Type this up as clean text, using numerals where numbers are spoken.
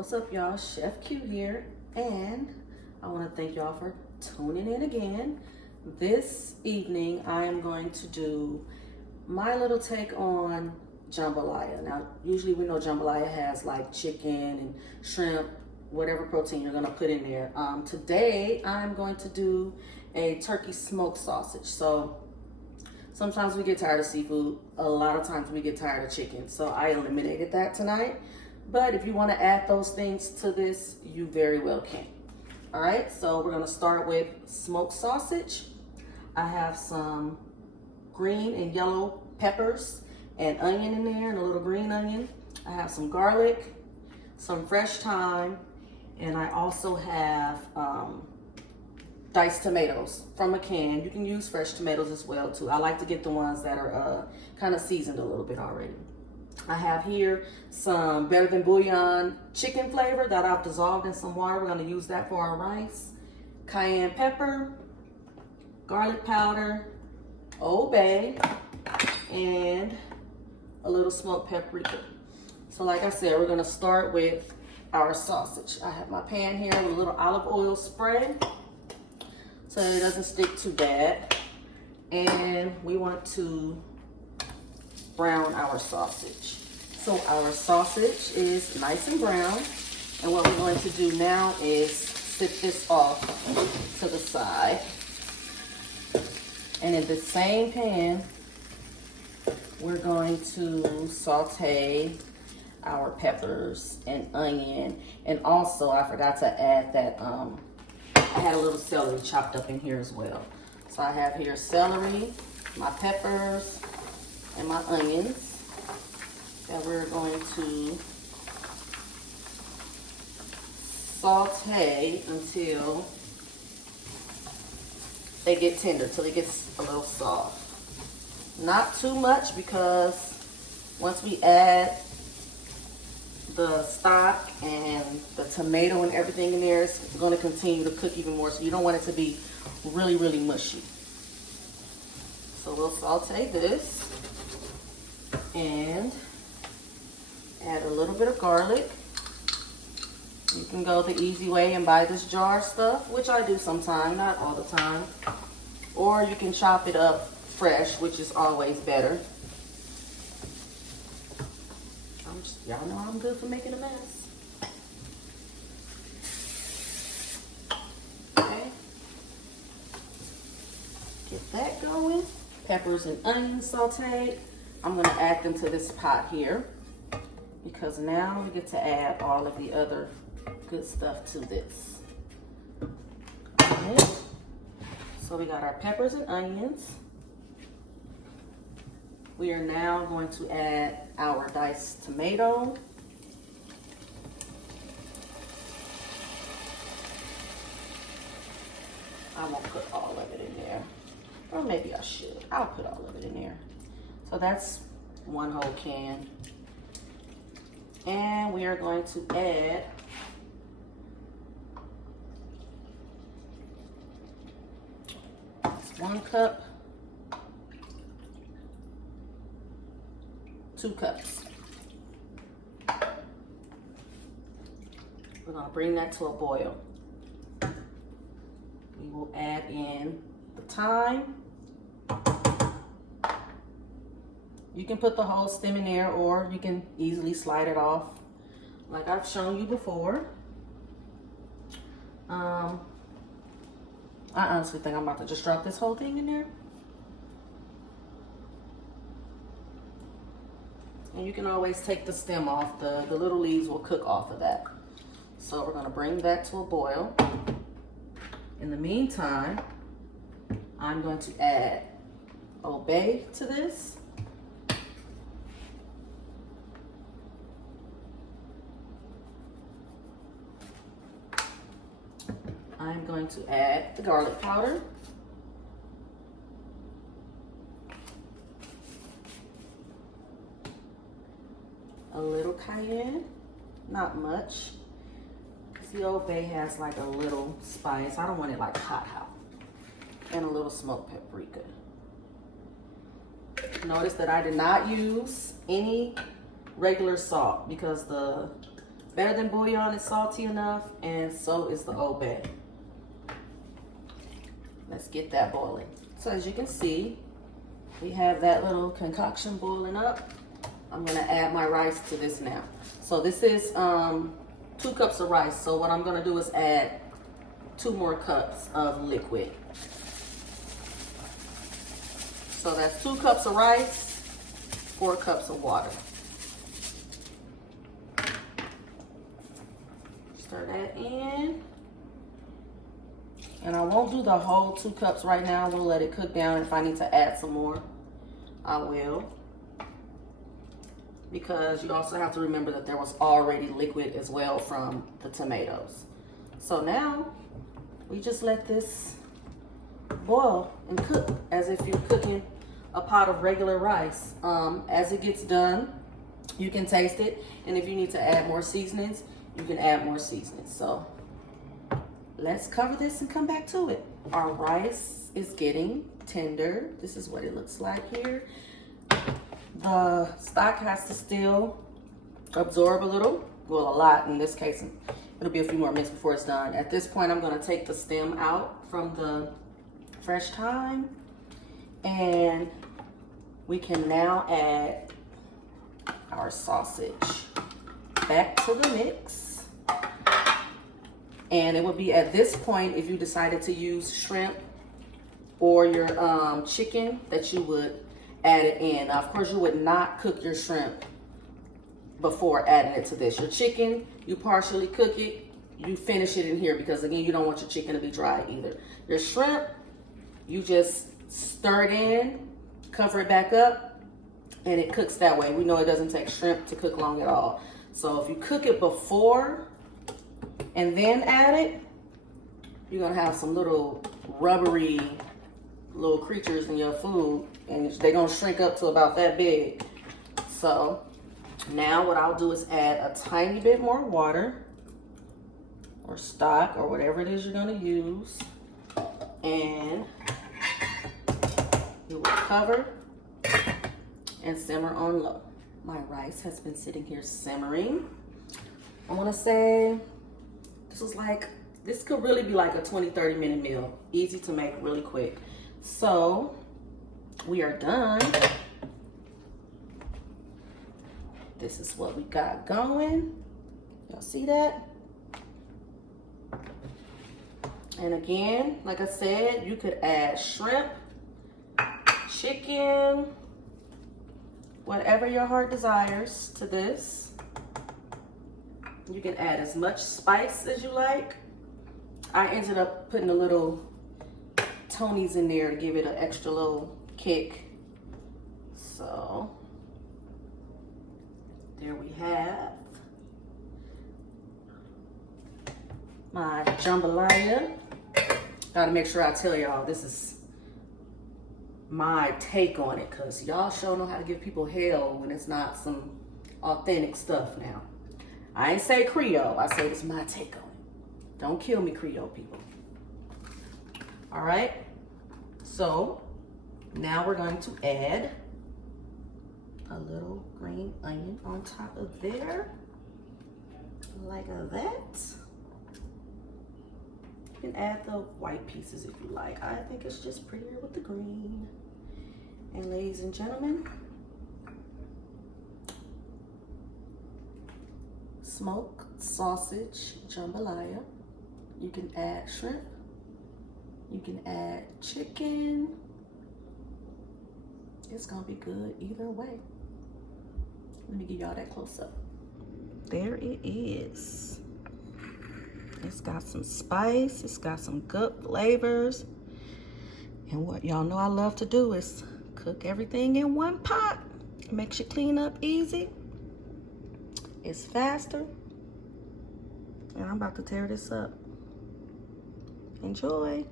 What's up, y'all? Chef Q here, and I want to thank y'all for tuning in again. This evening, I am going to do my little take on jambalaya. Now, usually we know jambalaya has like chicken and shrimp, whatever protein you're going to put in there. Today, I'm going to do a turkey smoked sausage. So sometimes we get tired of seafood. A lot of times we get tired of chicken. So I eliminated that tonight. But if you want to add those things to this, you very well can. All right, so we're going to start with smoked sausage. I have some green and yellow peppers and onion in there, and a little green onion. I have some garlic, some fresh thyme, and I also have diced tomatoes from a can. You can use fresh tomatoes as well too. I like to get the ones that are kind of seasoned a little bit already. I have here some Better Than Bouillon chicken flavor that I've dissolved in some water. We're going to use that for our rice. Cayenne pepper, garlic powder, Old Bay, and a little smoked paprika. So like I said, we're going to start with our sausage. I have my pan here with a little olive oil spray so it doesn't stick too bad. And we want to brown our sausage. So our sausage is nice and brown, and what we're going to do now is sit this off to the side. And in the same pan, we're going to saute our peppers and onion. And also, I forgot to add that I had a little celery chopped up in here as well. So I have here celery, my peppers, and my onions that we're going to saute until they get tender, till it gets a little soft. Not too much, because once we add the stock and the tomato and everything in there, it's going to continue to cook even more, so you don't want it to be really, really mushy. So we'll saute this and add a little bit of garlic. You can go the easy way and buy this jar stuff, which I do sometimes, not all the time. Or you can chop it up fresh, which is always better. Y'all know I'm good for making a mess. Okay. Get that going. Peppers and onions sauteed. I'm going to add them to this pot here, because now we get to add all of the other good stuff to this. Okay. So we got our peppers and onions. We are now going to add our diced tomato. I won't put all of it in there, or maybe I should. I'll put all of it in there. So that's one whole can. And we are going to add one cup, 2 cups. We're going to bring that to a boil. We will add in the thyme. You can put the whole stem in there, or you can easily slide it off like I've shown you before. I honestly think I'm about to just drop this whole thing in there. And you can always take the stem off. The little leaves will cook off of that. So we're going to bring that to a boil. In the meantime, I'm going to add Old Bay to this. I'm going to add the garlic powder. A little cayenne, not much. The Old Bay has like a little spice. I don't want it like hot. And a little smoked paprika. Notice that I did not use any regular salt, because the better than bouillon, it's salty enough, and so is the Old Bay. Let's get that boiling. So as you can see, we have that little concoction boiling up. I'm gonna add my rice to this now. So this is 2 cups of rice. So what I'm gonna do is add 2 more cups of liquid. So that's 2 cups of rice, 4 cups of water. Stir that in. And I won't do the whole 2 cups right now. We'll let it cook down. If I need to add some more, I will. Because you also have to remember that there was already liquid as well from the tomatoes. So now we just let this boil and cook as if you're cooking a pot of regular rice. As it gets done, you can taste it. And if you need to add more seasonings, you can add more seasonings. So let's cover this and come back to it. Our rice is getting tender. This is what it looks like here. The stock has to still absorb a little, well, a lot in this case. It'll be a few more minutes before it's done. At this point, I'm gonna take the stem out from the fresh thyme, and we can now add our sausage back to the mix. And it would be at this point, if you decided to use shrimp or your chicken, that you would add it in. Now, of course, you would not cook your shrimp before adding it to this. Your chicken, you partially cook it, you finish it in here, because again, you don't want your chicken to be dry either. Your shrimp, you just stir it in, cover it back up, and it cooks that way. We know it doesn't take shrimp to cook long at all. So if you cook it before and then add it, you're gonna have some little rubbery little creatures in your food, and they're gonna shrink up to about that big. So now what I'll do is add a tiny bit more water or stock or whatever it is you're gonna use, and you will cover and simmer on low. My rice has been sitting here simmering. I wanna say this could really be like a 20-30 minute meal. Easy to make, really quick. So we are done. This is what we got going. Y'all see that? And again, like I said, you could add shrimp, chicken, whatever your heart desires to this. You can add as much spice as you like. I ended up putting a little Tony's in there to give it an extra little kick. So there we have my jambalaya. Gotta make sure I tell y'all this is my take on it, because y'all sure know how to give people hell when it's not some authentic stuff now. I ain't say Creole, I say it's my take on it. Don't kill me, Creole people. All right, so now we're going to add a little green onion on top of there, like that. You can add the white pieces if you like. I think it's just prettier with the green. And ladies and gentlemen, smoked sausage jambalaya. You can add shrimp. You can add chicken. It's gonna be good either way. Let me give y'all that close up. There it is. It's got some spice, it's got some good flavors. And what y'all know I love to do is cook everything in one pot. It makes you clean up easy. It's faster. And I'm about to tear this up. Enjoy.